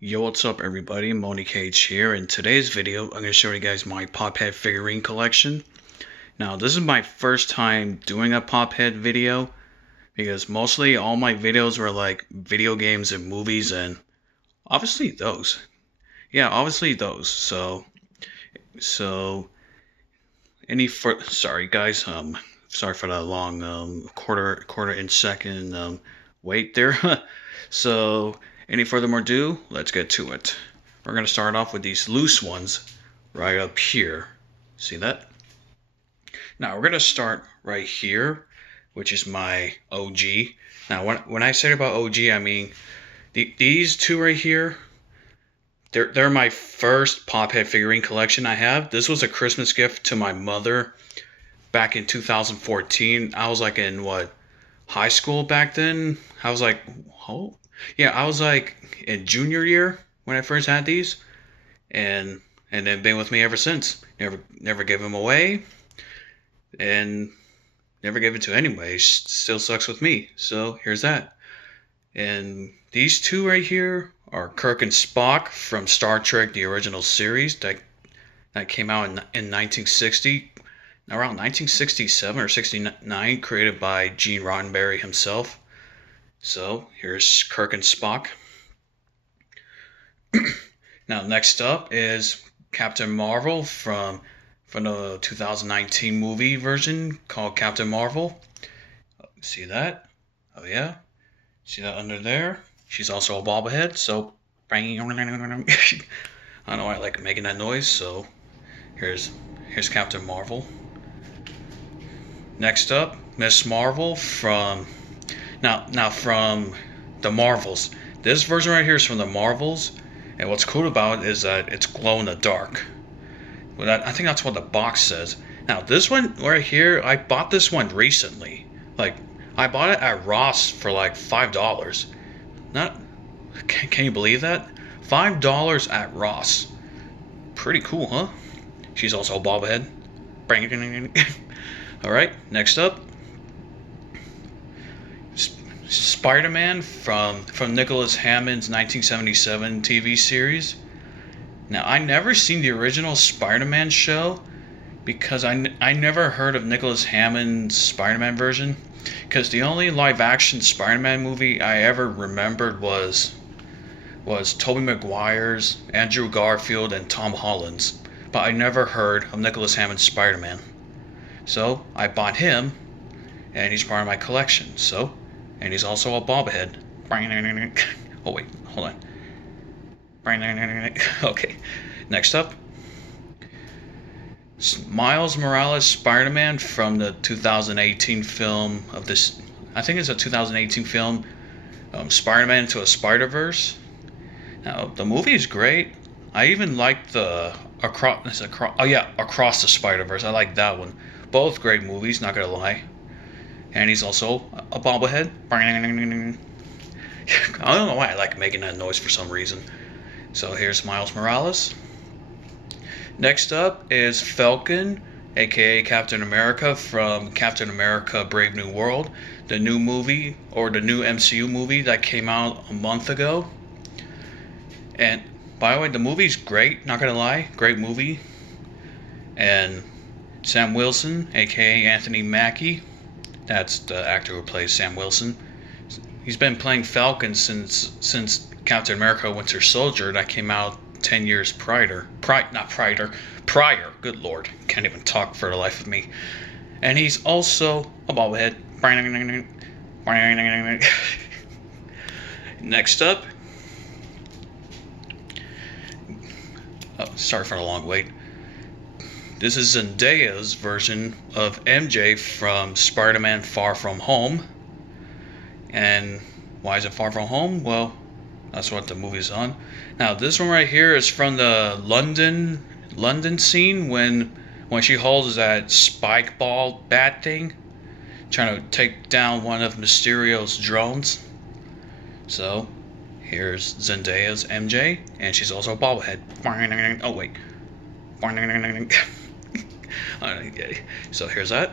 Yo, what's up everybody? Monique Cage here. In today's video, I'm going to show you guys my Pophead figurine collection. Now, this is my first time doing a Pophead video because mostly all my videos were like video games and movies and obviously those. Yeah, obviously those. So sorry guys, sorry for that long quarter inch second wait there. So, any further ado, let's get to it. We're going to start off with these loose ones right up here. See that? Now, we're going to start right here, which is my OG. Now, when I say about OG, I mean these two right here. They're my first Pophead figurine collection I have. This was a Christmas gift to my mother back in 2014. I was like in high school back then. I was like, oh, yeah, I was like in junior year when I first had these, and then been with me ever since. Never gave them away, and never gave it to anybody. Still sucks with me. So here's that. And these two right here are Kirk and Spock from Star Trek: The Original Series that came out in 1960. Around 1967 or 69, created by Gene Roddenberry himself. So here's Kirk and Spock. Now next up is Captain Marvel from the 2019 movie version called Captain Marvel. See that? Oh yeah. See that under there? She's also a bobblehead, so I don't know why I like making that noise, so here's Captain Marvel. Next up, Miss Marvel from from the Marvels. This version right here is from the Marvels, and what's cool about it is that it's glow in the dark. Well, I think that's what the box says. Now this one right here, I bought this one recently. Like, I bought it at Ross for like $5. Can you believe that? $5 at Ross. Pretty cool, huh? She's also a bobblehead. Alright, next up, Spider-Man from Nicholas Hammond's 1977 TV series. Now, I never seen the original Spider-Man show because I never heard of Nicholas Hammond's Spider-Man version, because the only live-action Spider-Man movie I ever remembered was Tobey Maguire's, Andrew Garfield, and Tom Holland's, but I never heard of Nicholas Hammond's Spider-Man. So I bought him, and he's part of my collection. So, and he's also a bobblehead. Oh wait, hold on. Okay, next up, Miles Morales Spider-Man from the 2018 film of this. I think it's a 2018 film, Spider-Man Into a Spider-Verse. Now the movie is great. I even like the Across the Spider-Verse. I like that one. Both great movies, not gonna lie. And he's also a bobblehead. I don't know why I like making that noise for some reason. So here's Miles Morales. Next up is Falcon, aka Captain America from Captain America Brave New World, the new movie, or the new MCU movie that came out a month ago. And by the way, the movie's great, not gonna lie, great movie. And Sam Wilson, aka Anthony Mackie, that's the actor who plays Sam Wilson. He's been playing Falcon since Captain America Winter Soldier that came out 10 years prior. Prior. Good lord, can't even talk for the life of me. And he's also a bobblehead. Next up, sorry for the long wait. This is Zendaya's version of MJ from Spider-Man Far From Home. And why is it Far From Home? Well, that's what the movie's on. Now, this one right here is from the London scene when she holds that spike ball bat thing, trying to take down one of Mysterio's drones. So, here's Zendaya's MJ, and she's also a bobblehead. Oh, wait. So here's that.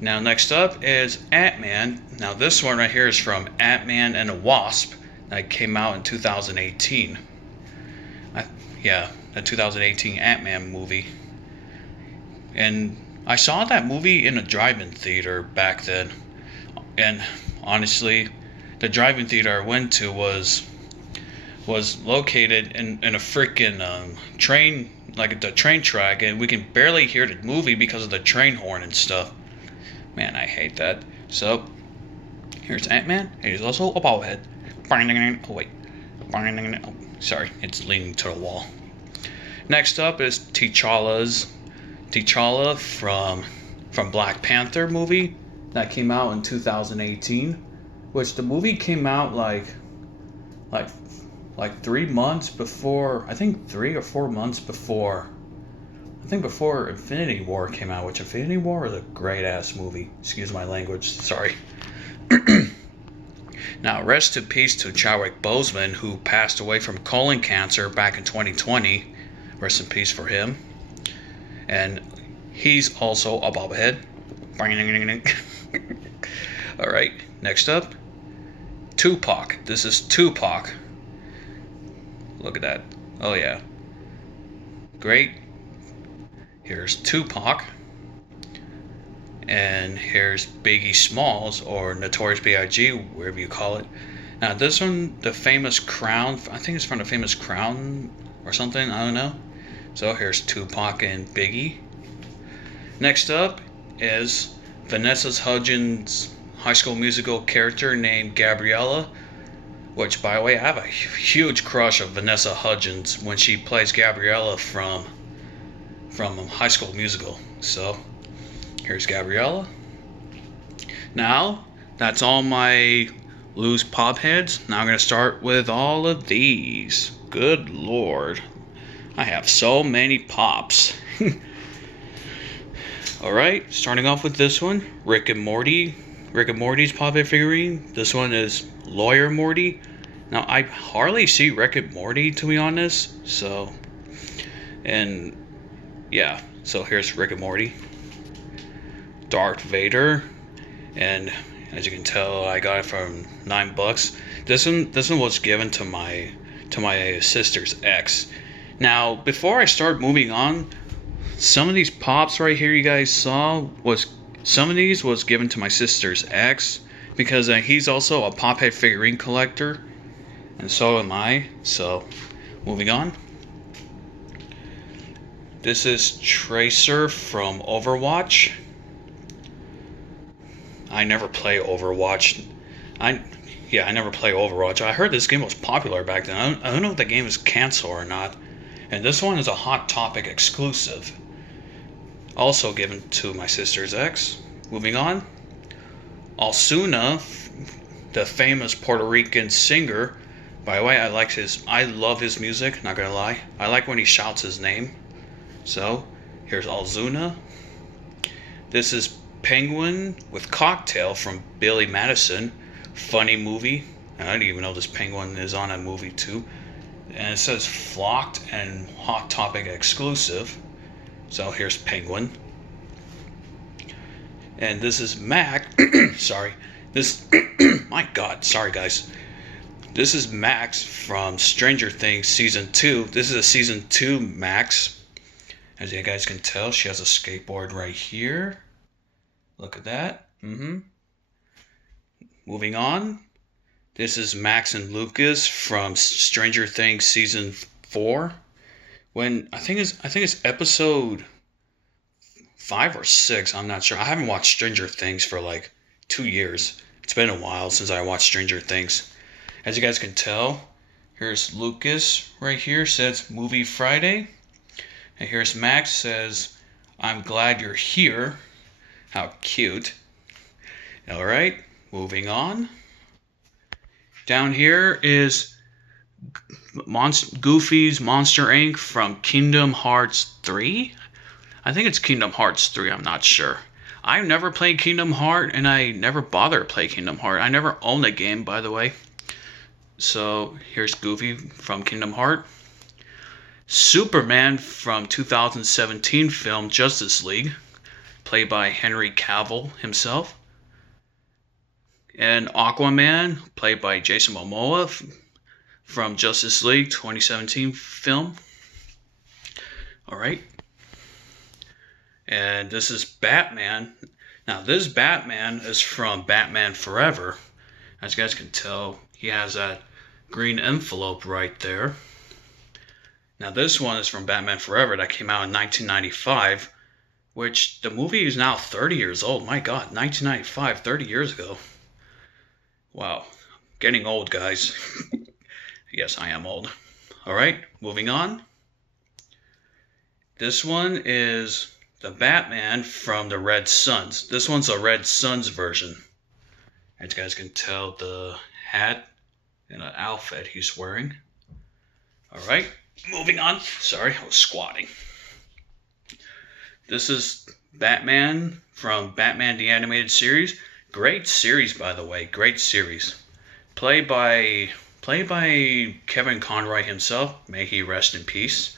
Now next up is Ant-Man. Now this one right here is from Ant-Man and the Wasp. that came out in 2018. Yeah, the 2018 Ant-Man movie. And I saw that movie in a drive-in theater back then. And honestly, the drive-in theater I went to was located in a freaking train, like the train track, and we can barely hear the movie because of the train horn and stuff. Man, I hate that. So, here's Ant-Man. He's also a bobblehead. Oh, wait. Oh, sorry, it's leaning to the wall. Next up is T'Challa from Black Panther movie that came out in 2018, which the movie came out like 3 months before, I think 3 or 4 months before, before Infinity War came out, which Infinity War is a great ass movie. Excuse my language, sorry. Now, rest in peace to Chadwick Boseman, who passed away from colon cancer back in 2020. Rest in peace for him. And he's also a bobblehead. Alright, next up, Tupac. This is Tupac. Look at that. Oh yeah. Great. Here's Tupac. And here's Biggie Smalls, or Notorious B.I.G., wherever you call it. Now this one, the famous Crown, I think it's from the famous Crown or something, I don't know. So here's Tupac and Biggie. Next up is Vanessa Hudgens' High School Musical character named Gabriella, which, by the way, I have a huge crush of Vanessa Hudgens when she plays Gabriella from High School Musical. So here's Gabriella. Now, that's all my loose pop heads. Now I'm going to start with all of these. Good lord. I have so many pops. Alright, starting off with this one. Rick and Morty. Rick and Morty's pop-head figurine. This one is Lawyer Morty. Now, I hardly see Rick and Morty, to be honest. So, and yeah. So here's Rick and Morty. Darth Vader. And as you can tell, I got it from $9. This one was given to my sister's ex. Now, before I start moving on, some of these pops right here you guys saw some of these was given to my sister's ex, because he's also a pop-head figurine collector, and so am I. So, moving on. This is Tracer from Overwatch. I never play Overwatch. I never play Overwatch. I heard this game was popular back then. I don't know if the game is canceled or not. And this one is a Hot Topic exclusive. Also given to my sister's ex. Moving on. Ozuna, the famous Puerto Rican singer. By the way, I love his music, not gonna lie. I like when he shouts his name. So, here's Ozuna. This is Penguin with Cocktail from Billy Madison. Funny movie. I didn't even know this penguin is on a movie too. And it says Flocked and Hot Topic exclusive. So here's Penguin. And this is Mac. Sorry. My god, sorry guys. This is Max from Stranger Things Season 2. This is a Season 2 Max. As you guys can tell, she has a skateboard right here. Look at that. Moving on. This is Max and Lucas from Stranger Things Season 4. When I think it's episode 5 or 6, I'm not sure. I haven't watched Stranger Things for like 2 years. It's been a while since I watched Stranger Things. As you guys can tell, here's Lucas right here, says Movie Friday. And here's Max, says, I'm glad you're here. How cute. Alright, moving on. Down here is Goofy's Monster Inc. from Kingdom Hearts 3. I think it's Kingdom Hearts 3, I'm not sure. I've never played Kingdom Hearts, and I never bother to play Kingdom Hearts. I never owned the game, by the way. So, here's Goofy from Kingdom Hearts. Superman from 2017 film Justice League, played by Henry Cavill himself. And Aquaman, played by Jason Momoa from Justice League 2017 film. Alright. And this is Batman. Now, this Batman is from Batman Forever. As you guys can tell, he has that green envelope right there. Now, this one is from Batman Forever that came out in 1995, which the movie is now 30 years old. My God, 1995, 30 years ago. Wow, getting old, guys. Yes, I am old. Alright, moving on. This one is the Batman from the Red Suns. This one's a Red Suns version. As you guys can tell, the hat and an outfit he's wearing. Alright, moving on. Sorry, I was squatting. This is Batman from Batman the Animated Series. Great series, by the way. Great series. Played by Kevin Conroy himself. May he rest in peace.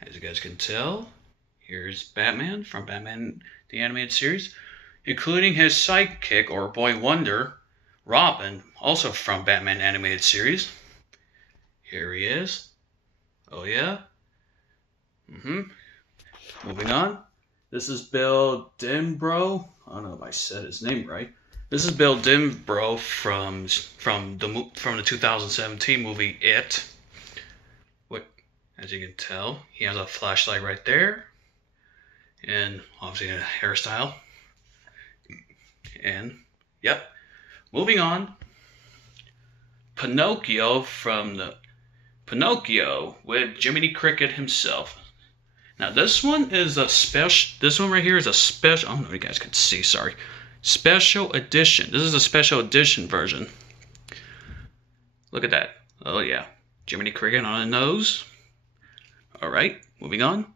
As you guys can tell, here's Batman from Batman the Animated Series, including his sidekick, or Boy Wonder, Robin, also from Batman Animated Series. Here he is. Oh yeah? Moving on. This is Bill Denbrough. I don't know if I said his name right. This is Bill Denbrough from the 2017 movie It. As you can tell, he has a flashlight right there, and obviously a hairstyle. And yep, moving on. Pinocchio with Jiminy Cricket himself. Now this one is a special. This one right here is a special. I don't know if you guys can see. Sorry, special edition. This is a special edition version. Look at that. Oh yeah, Jiminy Cricket on the nose. All right, moving on.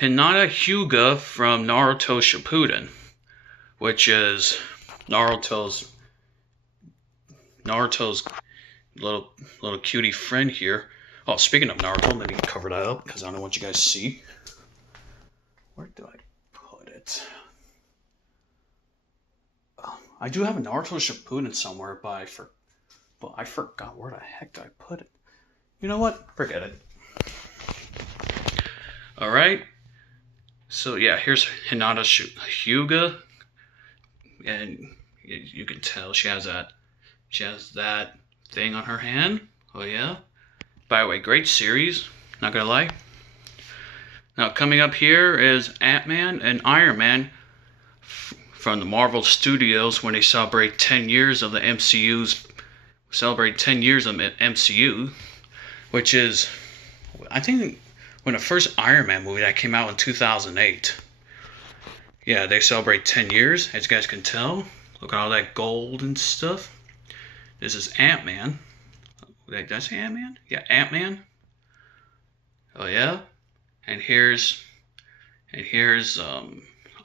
Hinata Hyuga from Naruto Shippuden, which is Naruto's little cutie friend here. Oh, speaking of Naruto, let me cover that up because I don't want you guys to see. Where do I put it? Oh, I do have a Naruto Shippuden somewhere, but I forgot where the heck did I put it. You know what? Forget it. Alright. So yeah, here's Hinata Hyuga. And you can tell she has that thing on her hand. Oh yeah. By the way, great series. Not gonna lie. Now coming up here is Ant-Man and Iron Man from the Marvel Studios when they celebrate 10 years of the MCU, which is, I think, when the first Iron Man movie that came out in 2008. Yeah, they celebrate 10 years, as you guys can tell. Look at all that gold and stuff. This is Ant-Man. Did I say Ant-Man? Yeah, Ant-Man. Oh yeah. And here's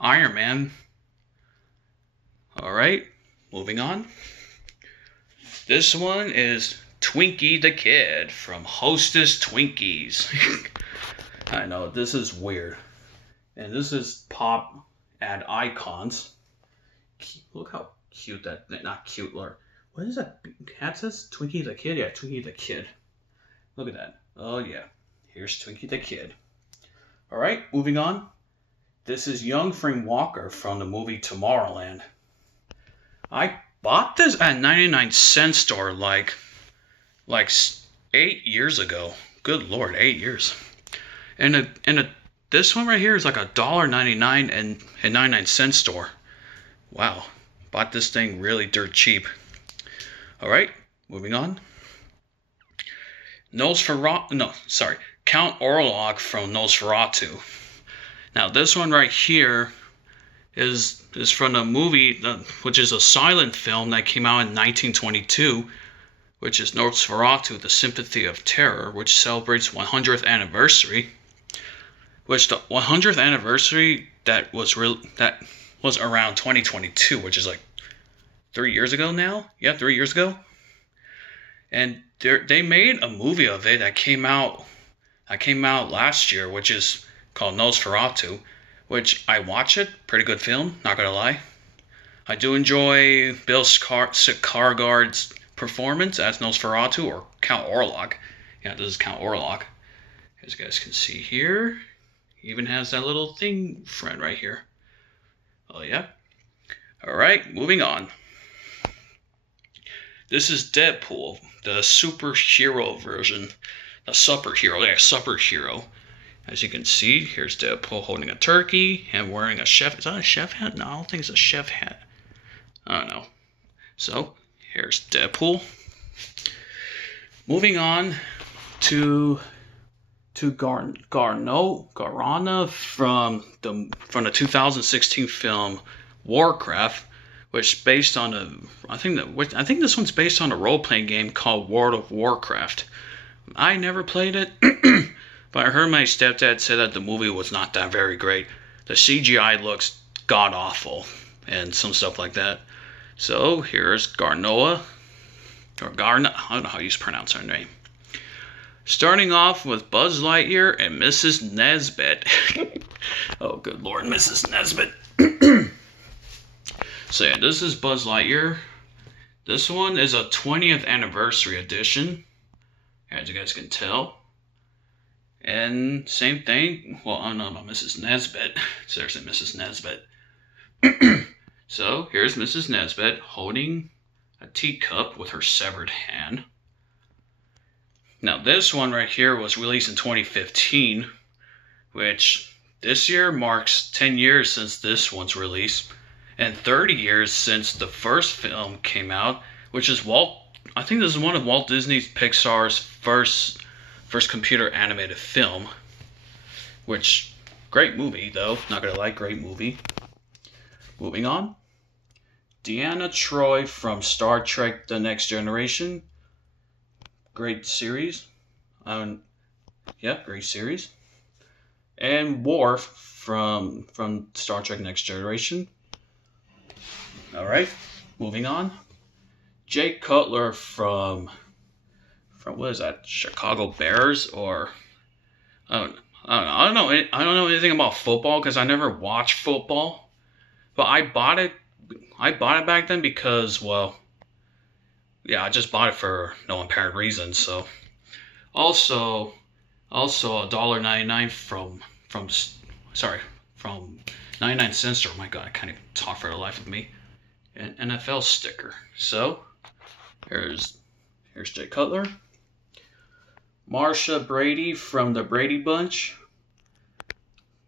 Iron Man. Alright, moving on. This one is Twinkie the Kid from Hostess Twinkies. I know, this is weird. And this is pop ad icons. Look how cute not cute, Lord. What is that? Hat says Twinkie the Kid? Yeah, Twinkie the Kid. Look at that. Oh yeah, here's Twinkie the Kid. Alright, moving on. This is Young Frank Walker from the movie Tomorrowland. I bought this at 99-cent store like 8 years ago. Good Lord, 8 years. And this one right here is like $1.99 and a 99-cent store. Wow, bought this thing really dirt cheap. Alright, moving on. Count Orlok from Nosferatu. Now this one right here is from the movie, which is a silent film that came out in 1922, which is Nosferatu, The Sympathy of Terror, which celebrates 100th anniversary. Which the 100th anniversary that was around 2022, which is like 3 years ago now. Yeah, 3 years ago. And they made a movie of it that came out last year, which is called Nosferatu, which I watched it. Pretty good film, not gonna lie. I do enjoy Bill Skarsgård's performance as Nosferatu, or Count Orlok. Yeah, this is Count Orlok. As you guys can see here, he even has that little thing friend right here. Oh yeah. Alright, moving on. This is Deadpool, the superhero version. The superhero. As you can see, here's Deadpool holding a turkey and wearing a chef. Is that a chef hat? No, I don't think it's a chef hat. I don't know. So, here's Deadpool. Moving on to Garana from the 2016 film Warcraft, which based on I think this one's based on a role-playing game called World of Warcraft. I never played it, but I heard my stepdad say that the movie was not that very great. The CGI looks god awful and some stuff like that. So here's Garnoa, or Garna, I don't know how you pronounce her name. Starting off with Buzz Lightyear and Mrs. Nesbit. Oh, good lord, Mrs. Nesbit. So yeah, this is Buzz Lightyear. This one is a 20th anniversary edition, as you guys can tell. And same thing, well, I don't know about Mrs. Nesbit. Seriously, Mrs. Nesbit. So here's Mrs. Nesbit holding a teacup with her severed hand. Now this one right here was released in 2015, which this year marks 10 years since this one's released, and 30 years since the first film came out, which is I think this is one of Walt Disney Pixar's first computer animated film, which, great movie though, not gonna lie, great movie. Moving on. Deanna Troi from Star Trek The Next Generation. Great series. Yeah, great series. And Worf from Star Trek Next Generation. Alright, moving on. Jake Cutler from what is that? Chicago Bears, or I don't know anything about football because I never watched football. But I bought it back then because, well, yeah, I just bought it for no apparent reason. So, also $1.99 from 99 cents store. Oh my God, I can't even talk for the life of me. An NFL sticker. So, here's Jay Cutler. Marsha Brady from the Brady Bunch.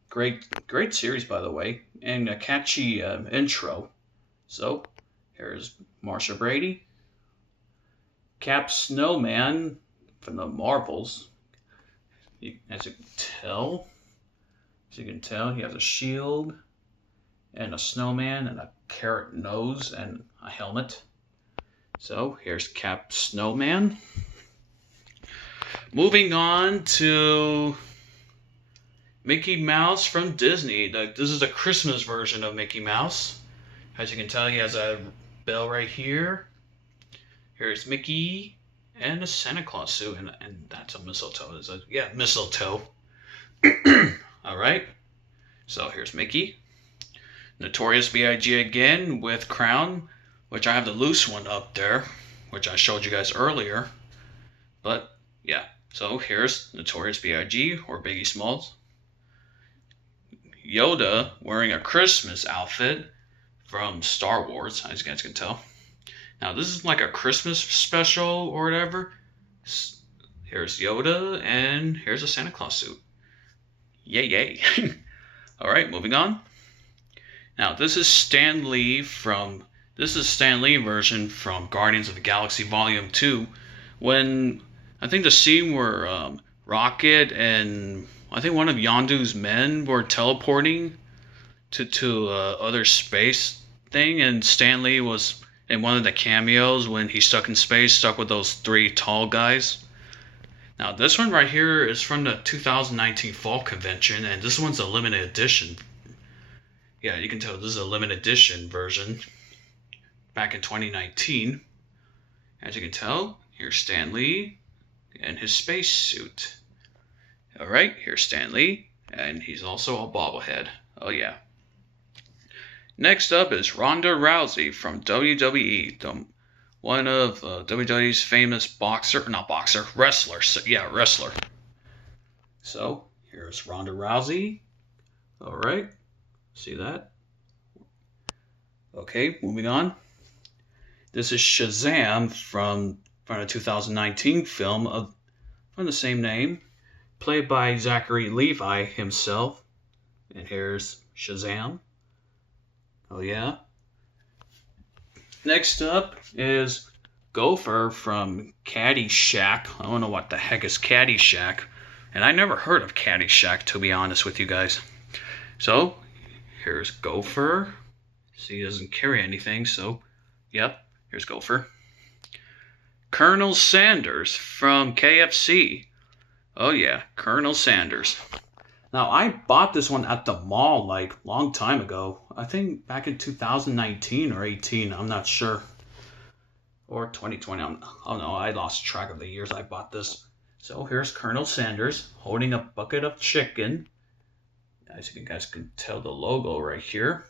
Great series, by the way, and a catchy intro. So, here's Marsha Brady. Cap Snowman from the Marvels. As you can tell, he has a shield and a snowman and a carrot nose and a helmet. So here's Cap Snowman. Moving on to Mickey Mouse from Disney. This is the Christmas version of Mickey Mouse. As you can tell, he has a bell right here. Here's Mickey and a Santa Claus suit, and that's a mistletoe. Mistletoe. Alright, so here's Mickey. Notorious B.I.G. again with Crown, which I have the loose one up there, which I showed you guys earlier. But, yeah, so here's Notorious B.I.G. or Biggie Smalls. Yoda wearing a Christmas outfit from Star Wars, as you guys can tell. Now, this is like a Christmas special or whatever. Here's Yoda, and here's a Santa Claus suit. Yay, yay. Alright, moving on. Now, this is Stan Lee version from Guardians of the Galaxy Volume 2. When, I think the scene where Rocket and I think one of Yondu's men were teleporting to other space thing, and Stan Lee was in one of the cameos when he's stuck in space, stuck with those three tall guys. Now this one right here is from the 2019 Fall Convention, and this one's a limited edition. Yeah, you can tell this is a limited edition version back in 2019. As you can tell, here's Stan Lee and his space suit. Alright, here's Stan Lee, and he's also a bobblehead. Oh yeah. Next up is Ronda Rousey from WWE, one of WWE's famous wrestler. So, yeah, wrestler. So here's Ronda Rousey. All right, see that? Okay, moving on. This is Shazam from a 2019 film from the same name, played by Zachary Levi himself. And here's Shazam. Oh yeah. Next up is Gopher from Caddyshack. I don't know what the heck is Caddyshack, and I never heard of Caddyshack, to be honest with you guys. So here's Gopher. See, he doesn't carry anything, so yep, here's Gopher. Colonel Sanders from KFC. Oh yeah, Colonel Sanders. Now, I bought this one at the mall like long time ago. I think back in 2019 or 18, I'm not sure. Or 2020, I don't know. I lost track of the years I bought this. So here's Colonel Sanders holding a bucket of chicken. As you guys can tell the logo right here.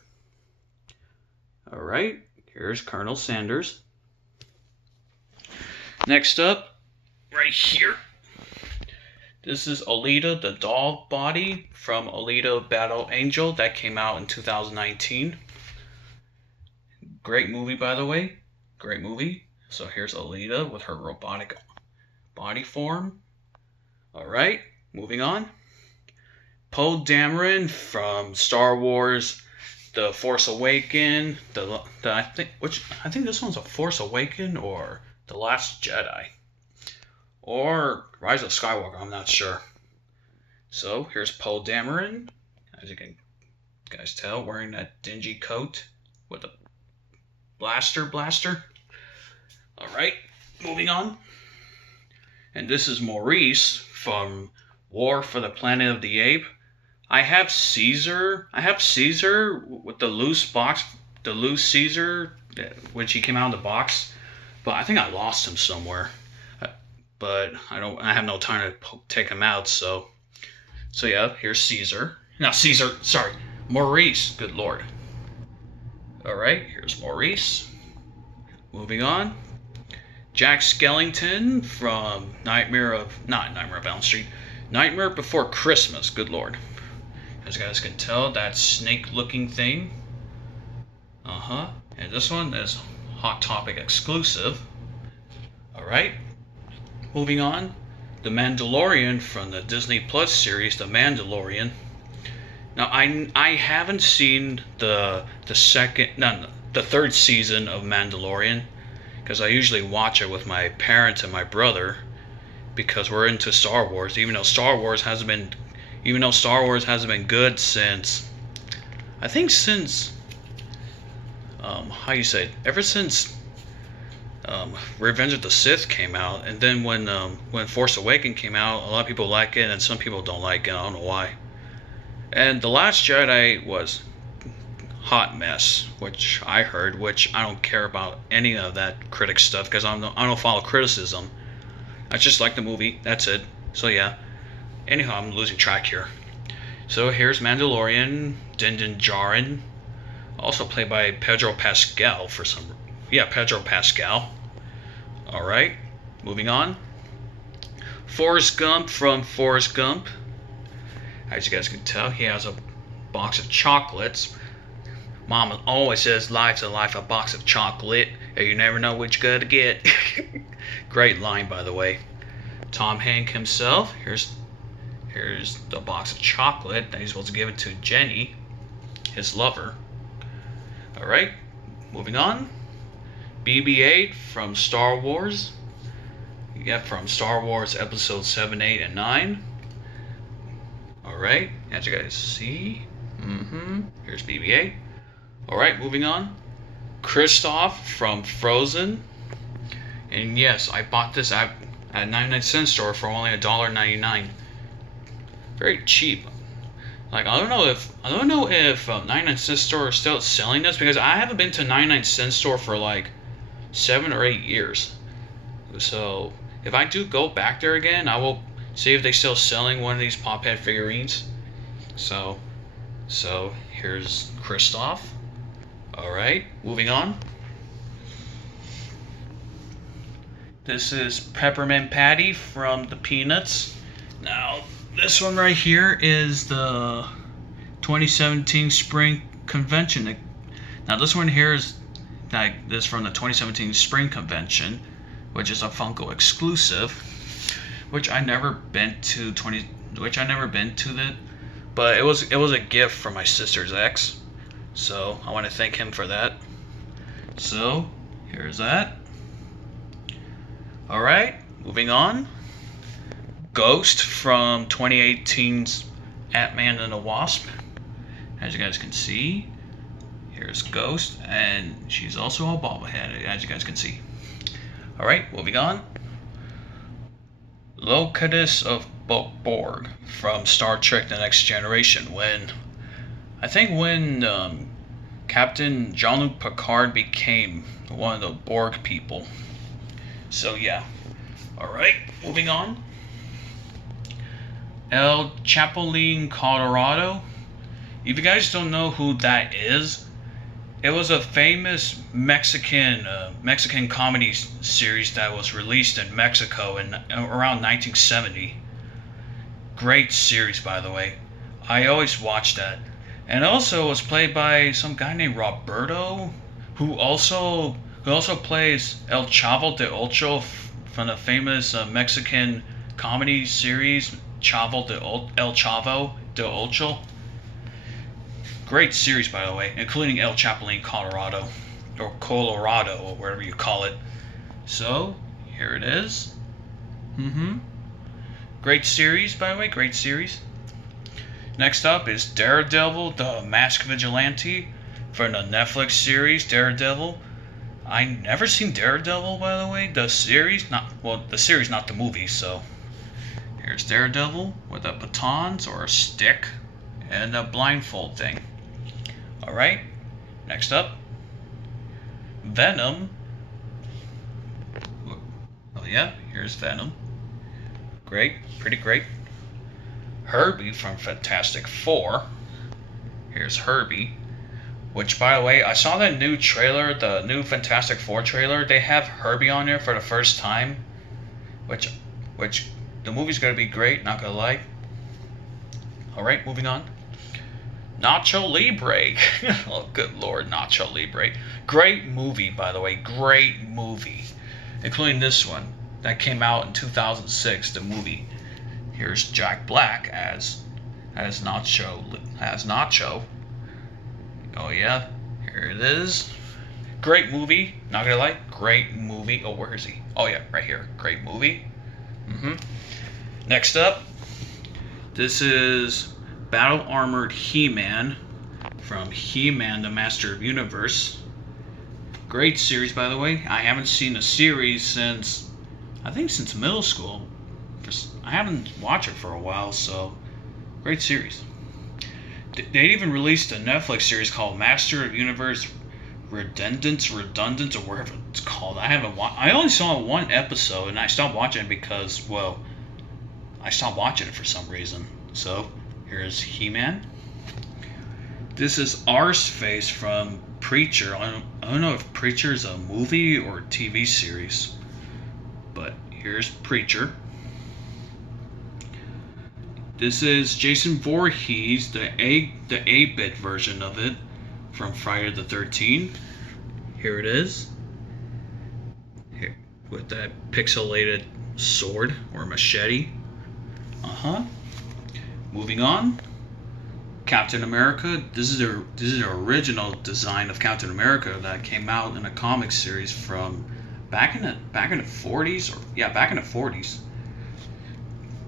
All right, here's Colonel Sanders. Next up, right here. This is Alita, the doll body from Alita Battle Angel that came out in 2019. Great movie, by the way. Great movie. So here's Alita with her robotic body form. All right, moving on. Poe Dameron from Star Wars, The Force Awakens. I think this one's a Force Awakens or The Last Jedi. Or Rise of Skywalker, I'm not sure. So here's Poe Dameron, as you can guys tell, wearing that dingy coat with a blaster. Alright, moving on. And this is Maurice from War for the Planet of the Apes. I have Caesar with the loose Caesar, which he came out of the box, but I think I lost him somewhere. But I have no time to take him out, so yeah, here's Caesar. Maurice, good lord. Alright, here's Maurice. Moving on. Jack Skellington from not Nightmare of Elm Street, Nightmare Before Christmas, good lord. As you guys can tell, that snake-looking thing. And this one is Hot Topic exclusive. Alright. Moving on, The Mandalorian from the Disney Plus series, The Mandalorian. Now, I haven't seen the third season of Mandalorian, because I usually watch it with my parents and my brother, because we're into Star Wars. Even though Star Wars hasn't been good since, I think since, ever since Revenge of the Sith came out, and then when Force Awakens came out, a lot of people like it, and some people don't like it. I don't know why. And The Last Jedi was hot mess, which I heard. Which I don't care about any of that critic stuff, because I don't follow criticism. I just like the movie. That's it. So yeah. Anyhow, I'm losing track here. So here's Mandalorian Din Djarin, also played by Pedro Pascal Pedro Pascal. Alright, moving on. Forrest Gump from Forrest Gump. As you guys can tell, he has a box of chocolates. Mama always says, life's a box of chocolate, and you never know what you're gonna get. Great line, by the way. Tom Hanks himself. Here's the box of chocolate that he's supposed to give it to Jenny, his lover. Alright, moving on. BB-8 from Star Wars. From Star Wars Episode 7, 8, and 9. Alright, as you guys see. Here's BB-8. Alright, moving on. Kristoff from Frozen. And yes, I bought this at 99-cent store for only $1.99. Very cheap. Like, I don't know if 99-cent store is still selling this, because I haven't been to 99-cent store for like 7 or 8 years. So if I do go back there again, I will see if they're still selling one of these Pophead figurines. So here's Kristoff. Alright, moving on. This is Peppermint Patty from the Peanuts. Now, this one right here is the 2017 Spring Convention. Now, this one here is like this from the 2017 Spring Convention, which is a Funko exclusive, which I never been to that, but it was a gift from my sister's ex, so I want to thank him for that. So here's that. All right, moving on. Ghost from 2018's Ant-Man and the Wasp. As you guys can see, here's Ghost, and she's also a bobblehead, as you guys can see. All right, moving on. Locutus of Borg from Star Trek: The Next Generation. I think when Captain Jean-Luc Picard became one of the Borg people. So yeah. All right, moving on. El Chapulín, Colorado. If you guys don't know who that is, it was a famous Mexican comedy series that was released in Mexico in around 1970. Great series, by the way. I always watched that. And also was played by some guy named Roberto, who also plays El Chavo de Ocho from the famous Mexican comedy series El Chavo de Ocho. Great series, by the way, including El Chapulín, Colorado, or wherever you call it. So here it is. Great series, by the way. Great series. Next up is Daredevil, the Masked Vigilante, from the Netflix series Daredevil. I never seen Daredevil, by the way. The series, not the movie. So here's Daredevil with a batons or a stick and a blindfold thing. All right. Next up, Venom. Oh yeah, here's Venom. Great, pretty great. Herbie from Fantastic Four. Here's Herbie. Which, by the way, I saw that new trailer, the new Fantastic Four trailer. They have Herbie on there for the first time. Which the movie's gonna be great, not gonna lie. Alright, moving on. Nacho Libre. Oh, good lord, Nacho Libre. Great movie, by the way. Great movie. Including this one that came out in 2006, the movie. Here's Jack Black as Nacho. Oh yeah, here it is. Great movie. Not gonna lie, great movie. Oh, where is he? Oh yeah, right here. Great movie. Next up, this is Battle Armored He-Man from He-Man, the Master of Universe. Great series, by the way. I haven't seen a series since middle school. I haven't watched it for a while, so great series. They even released a Netflix series called Master of Universe Redundant, or whatever it's called. I only saw one episode, and I stopped watching it because, well, I stopped watching it for some reason. So here's He-Man. This is Arseface from Preacher. I don't know if Preacher is a movie or TV series, but here's Preacher. This is Jason Voorhees, the 8-bit version of it from Friday the 13th. Here it is. Here, with that pixelated sword or machete. Moving on. Captain America. This is the original design of Captain America that came out in a comic series from back in the 40s, back in the 40s.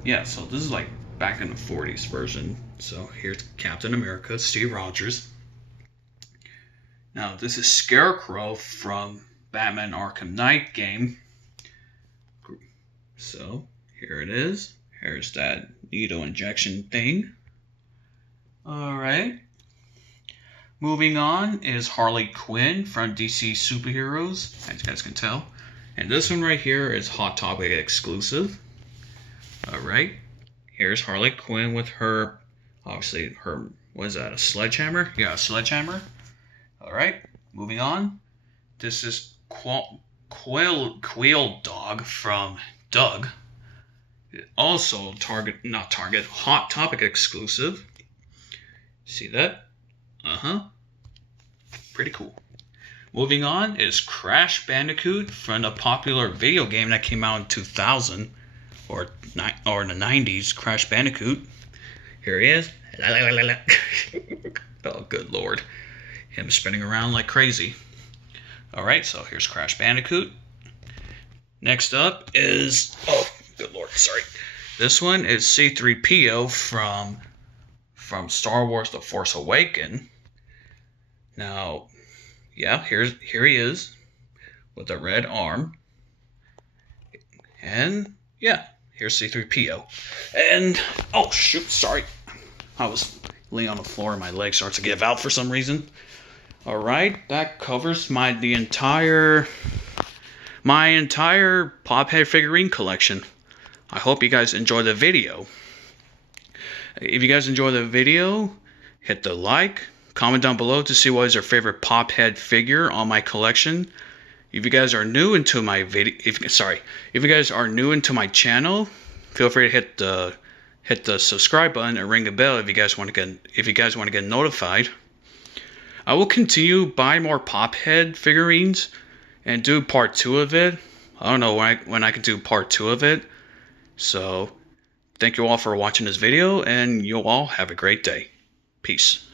Yeah, so this is like back in the 40s version. So here's Captain America, Steve Rogers. Now this is Scarecrow from Batman Arkham Knight game. So here it is. Here's that needle injection thing. Alright. Moving on is Harley Quinn from DC Superheroes, as you guys can tell. And this one right here is Hot Topic exclusive. Alright. Here's Harley Quinn with her, obviously, what is that, a sledgehammer? Yeah, a sledgehammer. Alright. Moving on. This is Quail Dog from Doug. Also not Target, Hot Topic exclusive. See that? Pretty cool. Moving on is Crash Bandicoot from the popular video game that came out in 2000 or in the 90s. Crash Bandicoot. Here he is. Oh, good lord. Him spinning around like crazy. Alright, so here's Crash Bandicoot. Next up is... Oh, good lord, sorry. This one is C-3PO from Star Wars The Force Awakens. Now, yeah, here he is with a red arm. And, yeah, here's C-3PO. And, oh, shoot, sorry. I was laying on the floor and my leg starts to give out for some reason. Alright, that covers my entire Pophead figurine collection. I hope you guys enjoy the video. If you guys enjoy the video, hit the like, comment down below to see what is your favorite Pophead figure on my collection. If you guys are new into my video, if you guys are new into my channel, feel free to hit the subscribe button and ring the bell if you guys want to get notified. I will continue buying more Pophead figurines and do part 2 of it. I don't know when I can do part 2 of it. So, thank you all for watching this video, and you all have a great day. Peace.